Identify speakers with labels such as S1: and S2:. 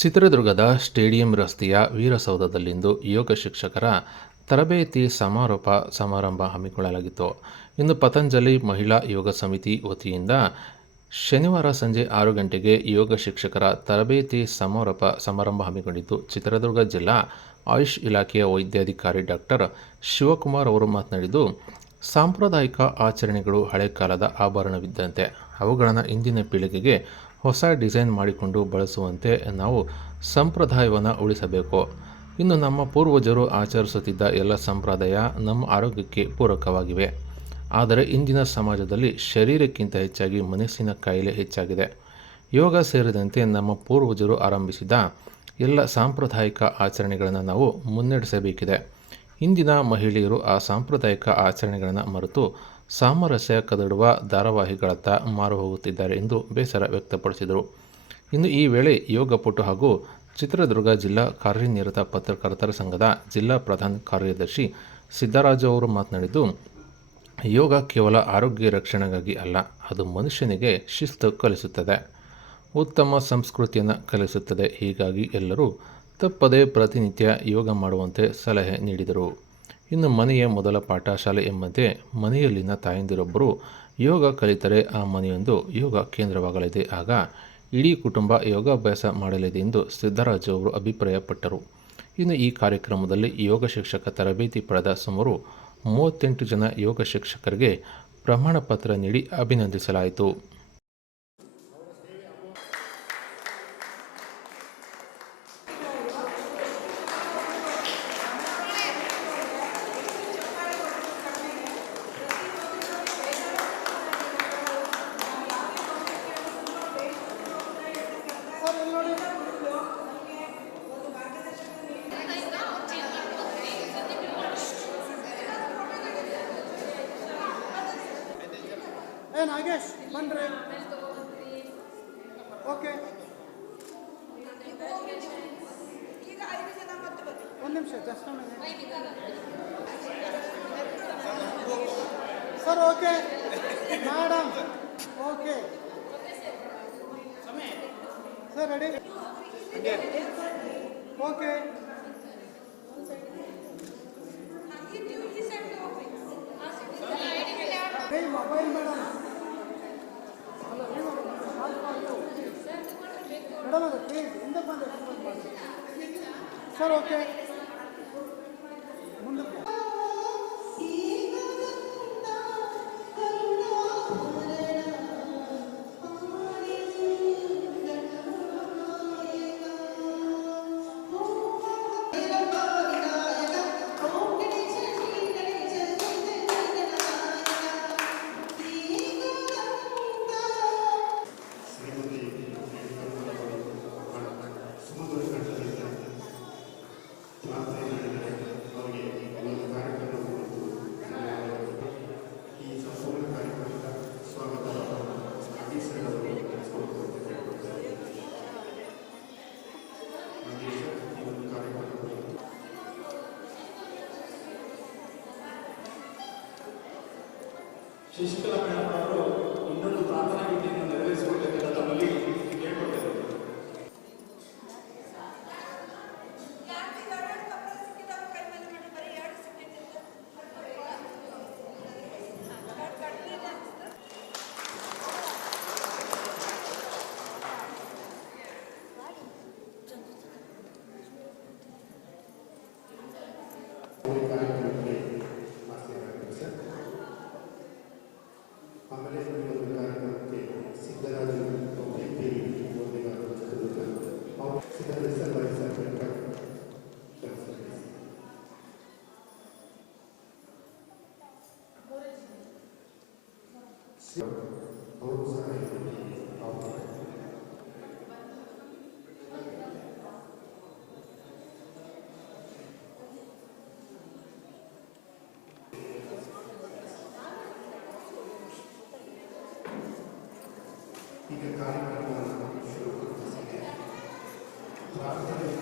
S1: ಚಿತ್ರದುರ್ಗದ ಸ್ಟೇಡಿಯಂ ರಸ್ತೆಯ ವೀರಸೌಧದಲ್ಲಿಂದು ಯೋಗ ಶಿಕ್ಷಕರ ತರಬೇತಿ ಸಮಾರೋಪ ಸಮಾರಂಭ ಹಮ್ಮಿಕೊಳ್ಳಲಾಗಿತ್ತು. ಇಂದು ಪತಂಜಲಿ ಮಹಿಳಾ ಯೋಗ ಸಮಿತಿ ವತಿಯಿಂದ ಶನಿವಾರ ಸಂಜೆ ಆರು ಗಂಟೆಗೆ ಯೋಗ ಶಿಕ್ಷಕರ ತರಬೇತಿ ಸಮಾರೋಪ ಸಮಾರಂಭ ಹಮ್ಮಿಕೊಂಡಿದ್ದು, ಚಿತ್ರದುರ್ಗ ಜಿಲ್ಲಾ ಆಯುಷ್ ಇಲಾಖೆಯ ವೈದ್ಯಾಧಿಕಾರಿ ಡಾಕ್ಟರ್ ಶಿವಕುಮಾರ್ ಅವರು ಮಾತನಾಡಿದ್ದು, ಸಾಂಪ್ರದಾಯಿಕ ಆಚರಣೆಗಳು ಹಳೆ ಕಾಲದ ಆಭರಣವಿದ್ದಂತೆ, ಅವುಗಳನ್ನು ಇಂದಿನ ಪೀಳಿಗೆಗೆ ಹೊಸ ಡಿಸೈನ್ ಮಾಡಿಕೊಂಡು ಬಳಸುವಂತೆ ನಾವು ಸಂಪ್ರದಾಯವನ್ನು ಉಳಿಸಬೇಕು. ಇನ್ನು ನಮ್ಮ ಪೂರ್ವಜರು ಆಚರಿಸುತ್ತಿದ್ದ ಎಲ್ಲ ಸಂಪ್ರದಾಯ ನಮ್ಮ ಆರೋಗ್ಯಕ್ಕೆ ಪೂರಕವಾಗಿವೆ. ಆದರೆ ಇಂದಿನ ಸಮಾಜದಲ್ಲಿ ಶರೀರಕ್ಕಿಂತ ಹೆಚ್ಚಾಗಿ ಮನಸ್ಸಿನ ಕಾಯಿಲೆ ಹೆಚ್ಚಾಗಿದೆ. ಯೋಗ ಸೇರಿದಂತೆ ನಮ್ಮ ಪೂರ್ವಜರು ಆರಂಭಿಸಿದ ಎಲ್ಲ ಸಾಂಪ್ರದಾಯಿಕ ಆಚರಣೆಗಳನ್ನು ನಾವು ಮುನ್ನಡೆಸಬೇಕಿದೆ. ಇಂದಿನ ಮಹಿಳೆಯರು ಆ ಸಾಂಪ್ರದಾಯಿಕ ಆಚರಣೆಗಳನ್ನು ಮರೆತು ಸಾಮರಸ್ಯ ಕದಡುವ ಧಾರಾವಾಹಿಗಳತ್ತ ಮಾರು ಹೋಗುತ್ತಿದ್ದಾರೆ ಎಂದು ಬೇಸರ ವ್ಯಕ್ತಪಡಿಸಿದರು. ಇನ್ನು ಈ ವೇಳೆ ಯೋಗಪಟು ಹಾಗೂ ಚಿತ್ರದುರ್ಗ ಜಿಲ್ಲಾ ಕಾರ್ಯನಿರತ ಪತ್ರಕರ್ತರ ಸಂಘದ ಜಿಲ್ಲಾ ಪ್ರಧಾನ ಕಾರ್ಯದರ್ಶಿ ಸಿದ್ದರಾಜು ಅವರು ಮಾತನಾಡಿದ್ದು, ಯೋಗ ಕೇವಲ ಆರೋಗ್ಯ ರಕ್ಷಣೆಗಾಗಿ ಅಲ್ಲ, ಅದು ಮನುಷ್ಯನಿಗೆ ಶಿಸ್ತು ಕಲಿಸುತ್ತದೆ. ಉತ್ತಮ ಸಂಸ್ಕೃತಿಯನ್ನು ಕಲಿಸುತ್ತದೆ. ಹೀಗಾಗಿ ಎಲ್ಲರೂ ತಪ್ಪದೇ ಪ್ರತಿನಿತ್ಯ ಯೋಗ ಮಾಡುವಂತೆ ಸಲಹೆ ನೀಡಿದರು. ಇನ್ನು ಮನೆಯ ಮೊದಲ ಪಾಠ ಶಾಲೆ ಎಂಬಂತೆ ಮನೆಯಲ್ಲಿನ ತಾಯಂದಿರೊಬ್ಬರು ಯೋಗ ಕಲಿತರೆ ಆ ಮನೆಯೊಂದು ಯೋಗ ಕೇಂದ್ರವಾಗಲಿದೆ. ಆಗ ಇಡೀ ಕುಟುಂಬ ಯೋಗಾಭ್ಯಾಸ ಮಾಡಲಿದೆ ಎಂದು ಸಿದ್ದರಾಜು ಅವರು ಅಭಿಪ್ರಾಯಪಟ್ಟರು. ಇನ್ನು ಈ ಕಾರ್ಯಕ್ರಮದಲ್ಲಿ ಯೋಗ ಶಿಕ್ಷಕ ತರಬೇತಿ ಪಡೆದ ಸುಮಾರು ಮೂವತ್ತೆಂಟು ಜನ ಯೋಗ ಶಿಕ್ಷಕರಿಗೆ ಪ್ರಮಾಣ ಪತ್ರ ನೀಡಿ ಅಭಿನಂದಿಸಲಾಯಿತು.
S2: ಏ ನಾಗೇಶ್ ಬನ್ರಿ ಓಕೆ ಒಂದು ನಿಮಿಷ just sir okay madam okay sir ready okay ಏ ಮೊಬೈಲ್ ಮೇಡಮ್ நடவாங்க ப்ளீஸ் இந்த மாதிரி சார் ஓகே முன்னுக்கு
S3: ಶಶಿಕಲಾ ಮೇಡಮ್ ಅವರು ಇನ್ನೊಂದು ಪ್ರಾರ್ಥನಾ ಗೀತೆಯನ್ನು ನೆರವೇರಿಸಿಕೊಳ್ಬೇಕಂತ ತಮ್ಮಲ್ಲಿ ಕೇಳ್ಕೊಳ್ತೇವೆ
S4: ಆಮೇಲೆ ಈಗ ಕಾರ್ಯಕ್ರಮವನ್ನು ಶುರು ಪ್ರಾರ್ಥನೆ